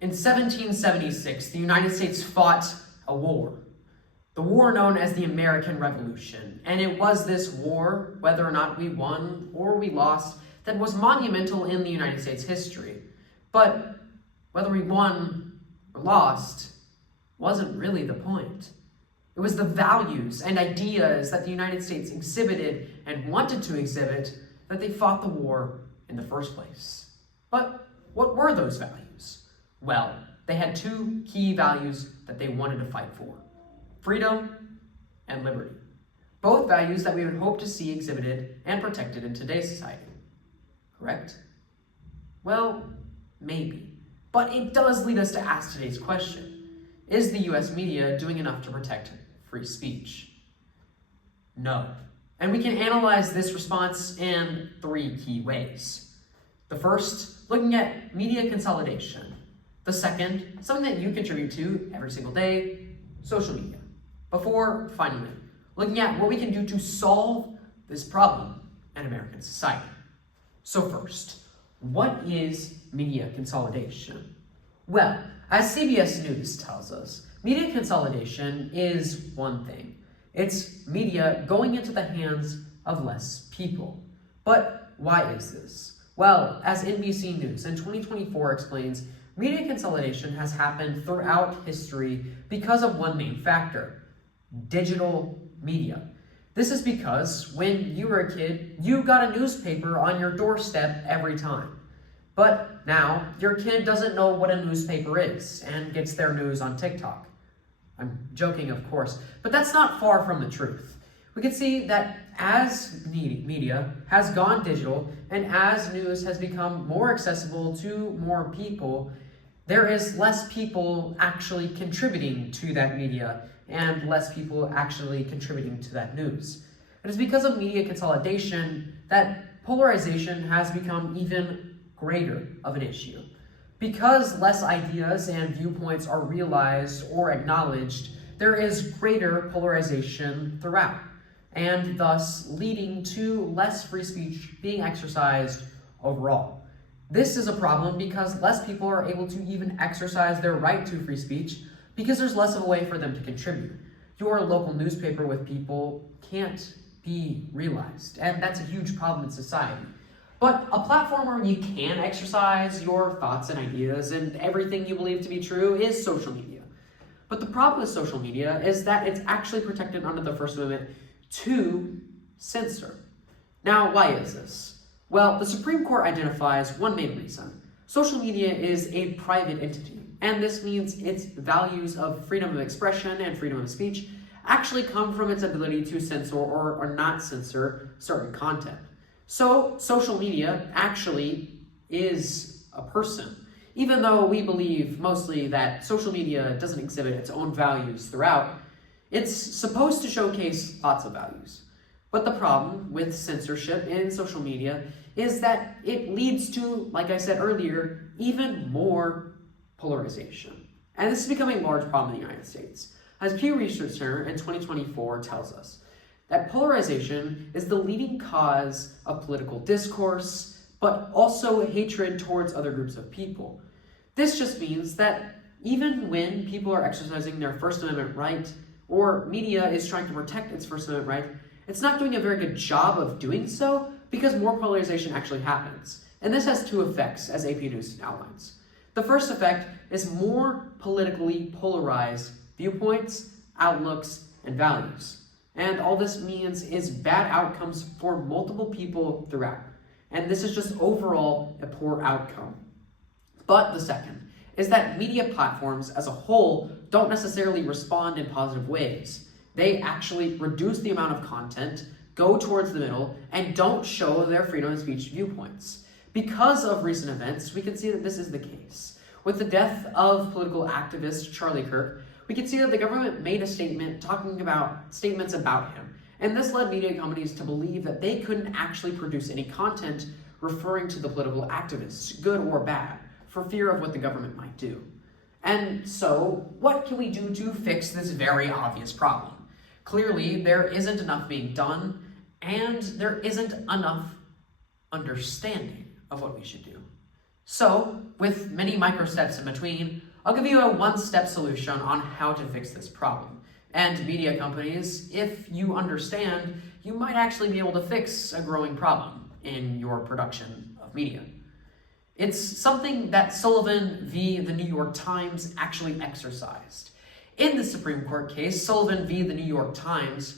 In 1776, the United States fought a war, the war known as the American Revolution. And it was this war, whether or not we won or we lost, that was monumental in the United States history. But whether we won or lost wasn't really the point. It was the values and ideas that the United States exhibited and wanted to exhibit that they fought the war in the first place. But what were those values? Well, they had two key values that they wanted to fight for: freedom and liberty. Both values that we would hope to see exhibited and protected in today's society. Correct? Well, maybe. But it does lead us to ask today's question: is the US media doing enough to protect free speech? No. And we can analyze this response in three key ways. The first, looking at media consolidation. The second, something that you contribute to every single day, social media. Before, finally, looking at what we can do to solve this problem in American society. So first, what is media consolidation? Well, as CBS News tells us, media consolidation is one thing. It's media going into the hands of less people. But why is this? Well, as NBC News in 2024 explains, media consolidation has happened throughout history because of one main factor: digital media. This is because when you were a kid, you got a newspaper on your doorstep every time. But now, your kid doesn't know what a newspaper is and gets their news on TikTok. I'm joking, of course, but that's not far from the truth. We can see that as media has gone digital and as news has become more accessible to more people, there is less people actually contributing to that media and less people actually contributing to that news. It is because of media consolidation that polarization has become even greater of an issue. Because less ideas and viewpoints are realized or acknowledged, there is greater polarization throughout, and thus leading to less free speech being exercised overall. This is a problem because less people are able to even exercise their right to free speech because there's less of a way for them to contribute. Your local newspaper with people can't be realized, and that's a huge problem in society. But a platform where you can exercise your thoughts and ideas and everything you believe to be true is social media. But the problem with social media is that it's actually protected under the First Amendment to censor. Now, why is this? Well, the Supreme Court identifies one main reason. Social media is a private entity, and this means its values of freedom of expression and freedom of speech actually come from its ability to censor or not censor certain content. So, social media actually is a person. Even though we believe mostly that social media doesn't exhibit its own values throughout, it's supposed to showcase lots of values. But the problem with censorship in social media is that it leads to, like I said earlier, even more polarization. And this is becoming a large problem in the United States. As Pew Research Center in 2024 tells us, that polarization is the leading cause of political discourse, but also hatred towards other groups of people. This just means that even when people are exercising their First Amendment right, or media is trying to protect its First Amendment right, it's not doing a very good job of doing so because more polarization actually happens. And this has two effects, as AP News outlines. The first effect is more politically polarized viewpoints, outlooks, and values. And all this means is bad outcomes for multiple people throughout. And this is just overall a poor outcome. But the second is that media platforms as a whole don't necessarily respond in positive ways. They actually reduce the amount of content, go towards the middle, and don't show their freedom of speech viewpoints. Because of recent events, we can see that this is the case. With the death of political activist Charlie Kirk, we can see that the government made a statement talking about statements about him. And this led media companies to believe that they couldn't actually produce any content referring to the political activists, good or bad, for fear of what the government might do. And so, what can we do to fix this very obvious problem? Clearly, there isn't enough being done, and there isn't enough understanding of what we should do. So, with many micro steps in between, I'll give you a one-step solution on how to fix this problem. And media companies, if you understand, you might actually be able to fix a growing problem in your production of media. It's something that Sullivan v. the New York Times actually exercised. In the Supreme Court case, Sullivan v. the New York Times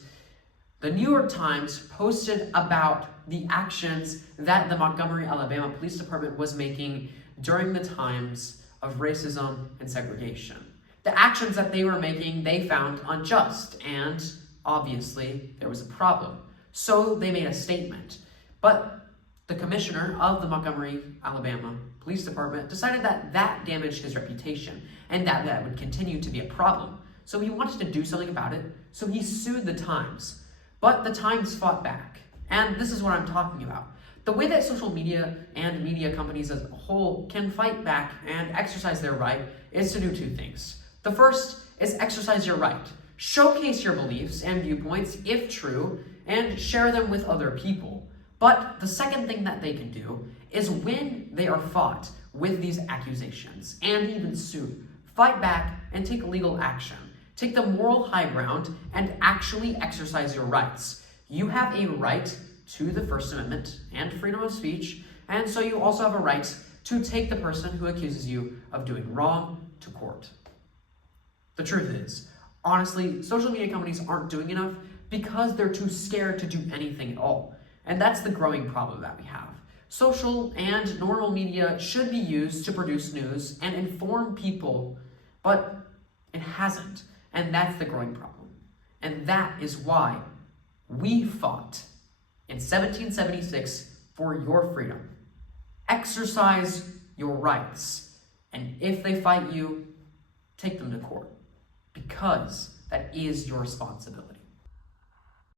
posted about the actions that the Montgomery, Alabama Police Department was making during the times of racism and segregation. The actions that they were making, they found unjust, and obviously there was a problem. So they made a statement. But the commissioner of the Montgomery, Alabama Police Department decided that that damaged his reputation and that that would continue to be a problem. So he wanted to do something about it, so he sued the Times. But the Times fought back, and this is what I'm talking about. The way that social media and media companies as a whole can fight back and exercise their right is to do two things. The first is exercise your right. Showcase your beliefs and viewpoints, if true, and share them with other people. But the second thing that they can do is when they are fought with these accusations and even sued, fight back and take legal action. Take the moral high ground and actually exercise your rights. You have a right to the First Amendment and freedom of speech, and so you also have a right to take the person who accuses you of doing wrong to court. The truth is, honestly, social media companies aren't doing enough because they're too scared to do anything at all. And that's the growing problem that we have. Social and normal media should be used to produce news and inform people, but it hasn't. And that's the growing problem. And that is why we fought in 1776 for your freedom. Exercise your rights. And if they fight you, take them to court, because that is your responsibility.